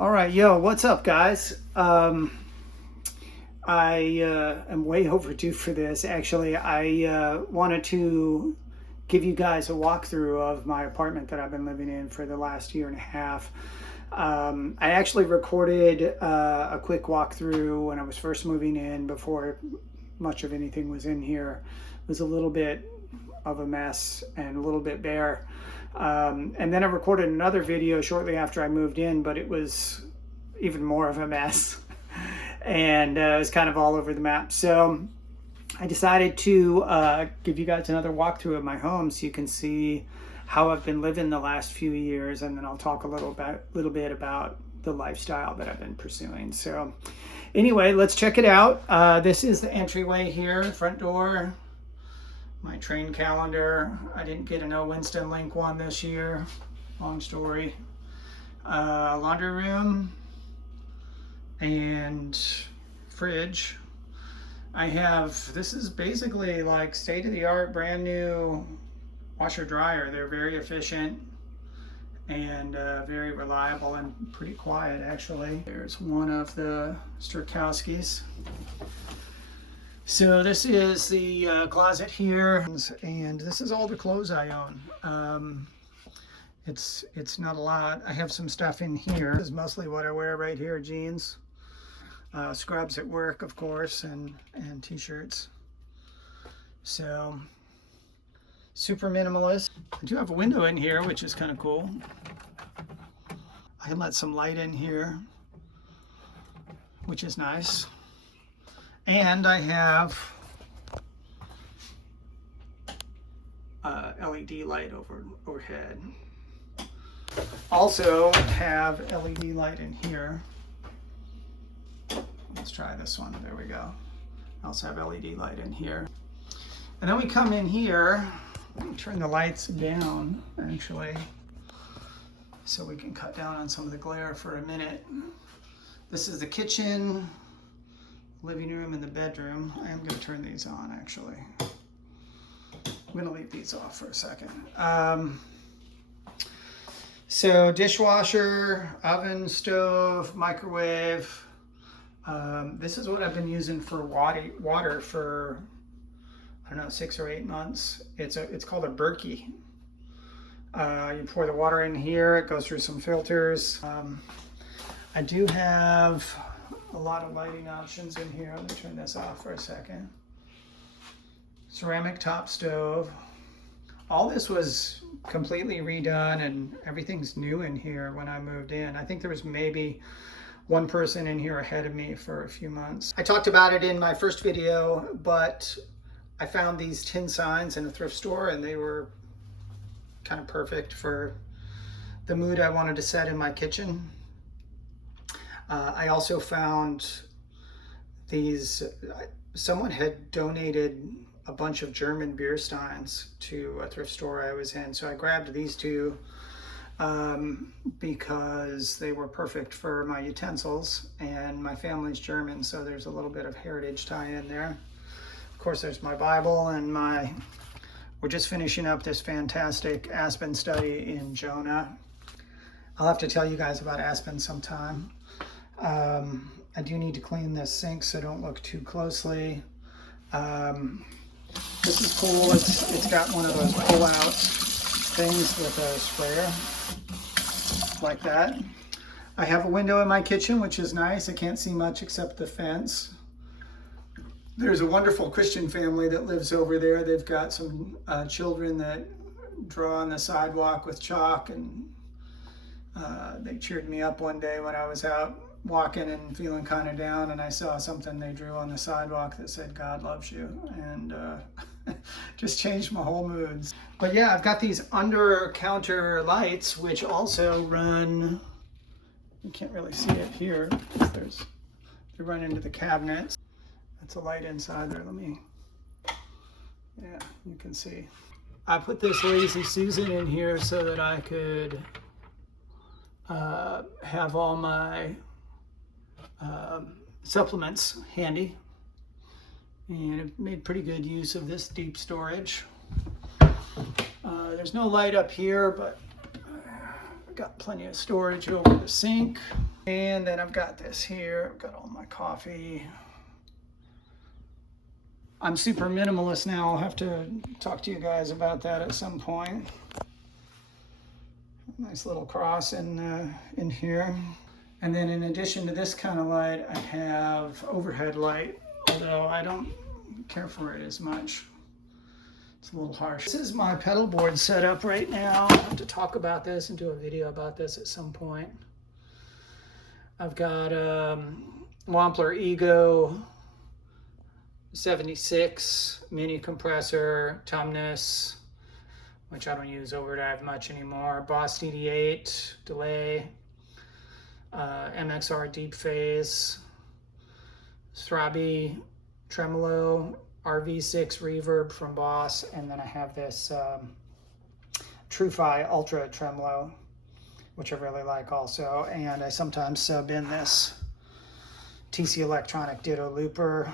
All right, yo, what's up, guys? I am way overdue for this. Actually, I wanted to give you guys a walkthrough of my apartment that I've been living in for the last year and a half. I actually recorded a quick walkthrough when I was first moving in before much of anything was in here. It was a little bit of a mess and a little bit bare. And then I recorded another video shortly after I moved in, but it was even more of a mess. And it was kind of all over the map. So I decided to give you guys another walkthrough of my home so you can see how I've been living the last few years, and then I'll talk a little bit about the lifestyle that I've been pursuing. So anyway, let's check it out. This is the entryway here, front door. My train calendar. I didn't get a No Winston Link one this year. Long story. Laundry room and fridge. I have, this is basically like state-of-the-art, brand new washer dryer. They're very efficient and very reliable and pretty quiet, actually. There's one of the Strakowskis. So this is the closet here, and this is all the clothes I own. It's not a lot. I have some stuff in here. This is mostly what I wear right here: jeans, scrubs at work, of course, and t-shirts. So super minimalist. I do have a window in here, which is kind of cool. I can let some light in here, which is nice. And I have LED light overhead. Also have LED light in here. Let's try this one. There we go. I also have LED light in here. And then we come in here. Let me turn the lights down, actually, so we can cut down on some of the glare for a minute. This is the kitchen, living room, and the bedroom. I am going to turn these on, actually. I'm going to leave these off for a second. So dishwasher, oven, stove, microwave. This is what I've been using for water for, I don't know, 6 or 8 months. It's called a Berkey. You pour the water in here. It goes through some filters. I do have a lot of lighting options in here. Let me turn this off for a second. Ceramic top stove. All this was completely redone, and everything's new in here when I moved in. I think there was maybe one person in here ahead of me for a few months. I talked about it in my first video, but I found these tin signs in a thrift store, and they were kind of perfect for the mood I wanted to set in my kitchen. I also found these, someone had donated a bunch of German beer steins to a thrift store I was in. So I grabbed these two because they were perfect for my utensils, and my family's German, so there's a little bit of heritage tie in there. Of course, there's my Bible and we're just finishing up this fantastic Aspen study in Jonah. I'll have to tell you guys about Aspen sometime. I do need to clean this sink, so don't look too closely. This is cool. It's got one of those pull-out things with a sprayer, like that. I have a window in my kitchen, which is nice. I can't see much except the fence. There's a wonderful Christian family that lives over there. They've got some children that draw on the sidewalk with chalk, and they cheered me up one day when I was out walking and feeling kind of down, and I saw something they drew on the sidewalk that said "God loves you," and just changed my whole moods. But yeah, I've got these under counter lights, which also run, you can't really see it here because they run into the cabinets. That's a light inside there. Yeah, you can see. I put this Lazy Susan in here so that I could have all my supplements handy, and I've made pretty good use of this deep storage. There's no light up here, but I've got plenty of storage over the sink. And then I've got this here. I've got all my coffee. I'm super minimalist now. I'll have to talk to you guys about that at some point. Nice little cross in here. And then in addition to this kind of light, I have overhead light, although I don't care for it as much. It's a little harsh. This is my pedal board setup right now. I'll have to talk about this and do a video about this at some point. I've got Wampler Ego 76 mini compressor, Tumnus, which I don't use overdrive much anymore, Boss DD8 delay, MXR deep phase, Strabi tremolo, RV6 reverb from Boss, and then I have this TrueFi Ultra tremolo, which I really like also, and I sometimes sub in this TC Electronic Ditto looper.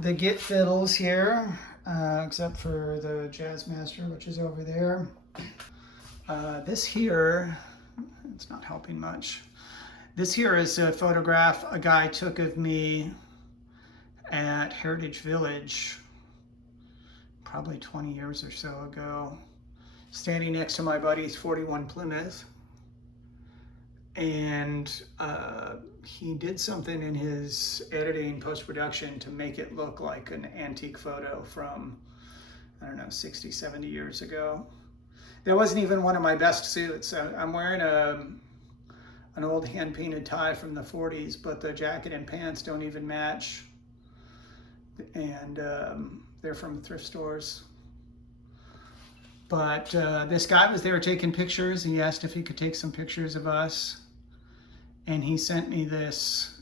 The Git fiddles here, except for the Jazzmaster, which is over there. This here, it's not helping much. This here is a photograph a guy took of me at Heritage Village, probably 20 years or so ago, standing next to my buddy's 41 Plymouth. And he did something in his editing post-production to make it look like an antique photo from, I don't know, 60, 70 years ago. That wasn't even one of my best suits. I'm wearing an old hand-painted tie from the 40s, but the jacket and pants don't even match. And they're from thrift stores. But this guy was there taking pictures. He asked if he could take some pictures of us. And he sent me this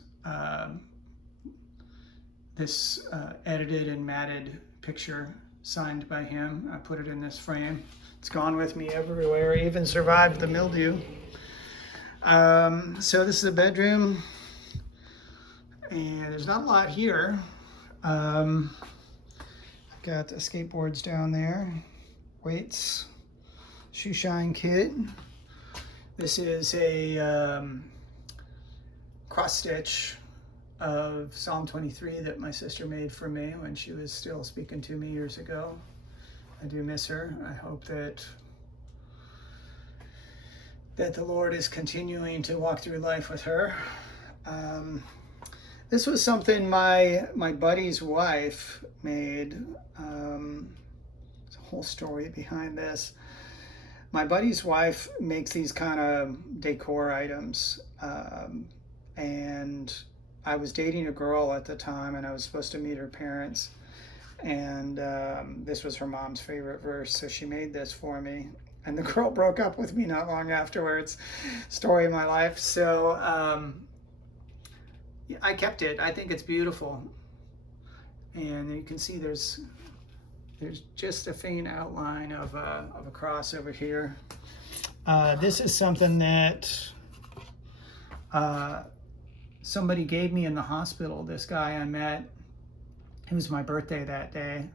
edited and matted picture signed by him. I put it in this frame. It's gone with me everywhere. It even survived the mildew. So this is a bedroom, and there's not a lot here. I've got the skateboards down there, weights, shoe shine kit. This is a cross stitch of Psalm 23 that my sister made for me when she was still speaking to me years ago. I do miss her. I hope that the Lord is continuing to walk through life with her. This was something my buddy's wife made. There's a whole story behind this. My buddy's wife makes these kind of decor items. And I was dating a girl at the time, and I was supposed to meet her parents. And this was her mom's favorite verse, so she made this for me. And the girl broke up with me not long afterwards. Story of my life. So I kept it. I think it's beautiful. And you can see there's just a faint outline of a cross over here. This is something that somebody gave me in the hospital. This guy I met, it was my birthday that day,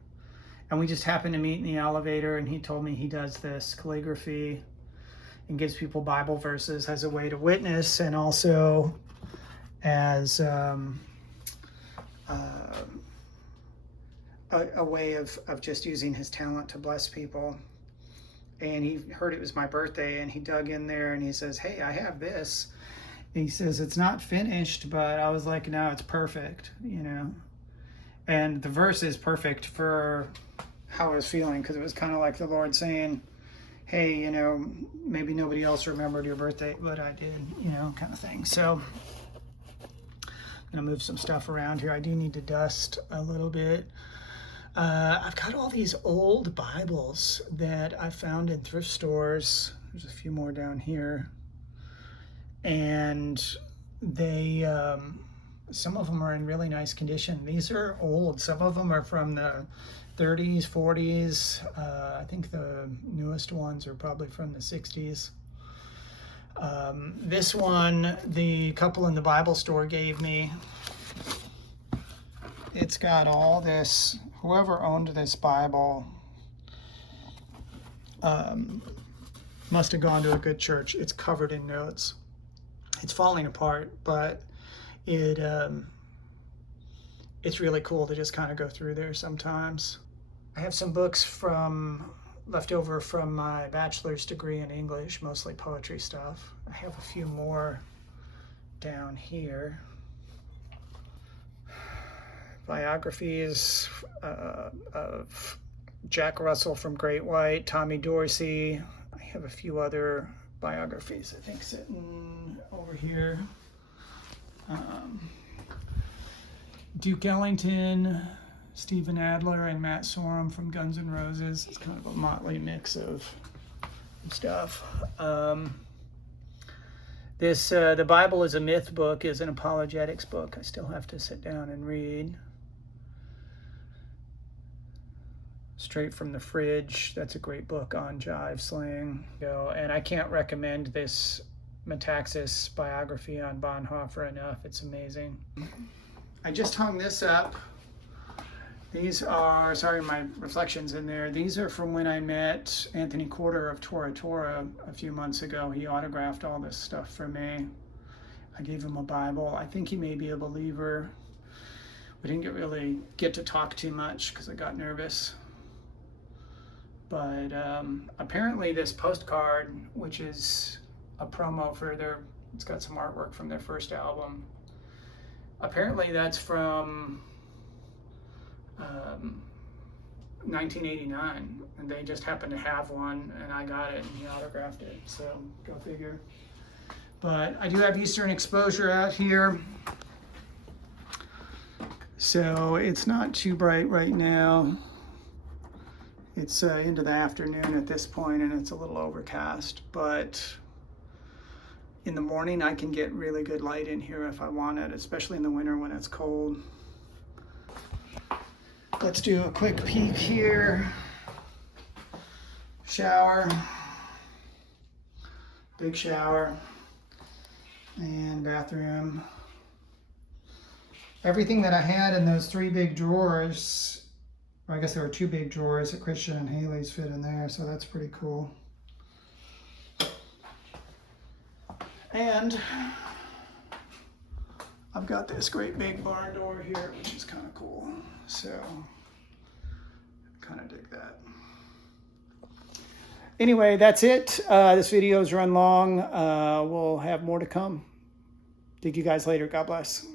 and we just happened to meet in the elevator, and he told me he does this calligraphy and gives people Bible verses as a way to witness, and also as a way of just using his talent to bless people. And he heard it was my birthday, and he dug in there, and he says, "Hey, I have this." He says, "It's not finished," but I was like, "No, it's perfect," you know. And the verse is perfect for how I was feeling, because it was kind of like the Lord saying, "Hey, you know, maybe nobody else remembered your birthday, but I did," you know, kind of thing. So I'm gonna move some stuff around here. I do need to dust a little bit. I've got all these old Bibles that I found in thrift stores. There's a few more down here. And they, some of them are in really nice condition. These are old. Some of them are from the 30s, 40s. I think the newest ones are probably from the 60s. This one, the couple in the Bible store gave me. It's got all this, whoever owned this Bible Must have gone to a good church. It's covered in notes. It's falling apart, but it's really cool to just kind of go through there sometimes. I have some books left over from my bachelor's degree in English, mostly poetry stuff. I have a few more down here. Biographies of Jack Russell from Great White, Tommy Dorsey. I have a few other biographies, I think, sitting over here. Duke Ellington, Steven Adler, and Matt Sorum from Guns N' Roses. It's kind of a motley mix of stuff. The Bible is a Myth book is an apologetics book. I still have to sit down and read. Straight from the Fridge. That's a great book on jive slang. And I can't recommend this Metaxas biography on Bonhoeffer enough. It's amazing. I just hung this up. These are, sorry, my reflections in there. These are from when I met Anthony Corder of Tora Tora a few months ago. He autographed all this stuff for me. I gave him a Bible. I think he may be a believer. We didn't really get to talk too much because I got nervous. But apparently this postcard, which is a promo for it's got some artwork from their first album. Apparently that's from 1989, and they just happened to have one, and I got it, and he autographed it, so go figure. But I do have Eastern exposure out here, so it's not too bright right now. It's into the afternoon at this point, and it's a little overcast, but in the morning I can get really good light in here if I want it, especially in the winter when it's cold. Let's do a quick peek here. Shower, big shower, and bathroom. Everything that I had in those 3 big drawers, I guess there were 2 big drawers that Christian and Haley's fit in there, so that's pretty cool. And I've got this great big barn door here, which is kind of cool. So, kind of dig that. Anyway, that's it. This video's run long. We'll have more to come. Dig you guys later. God bless.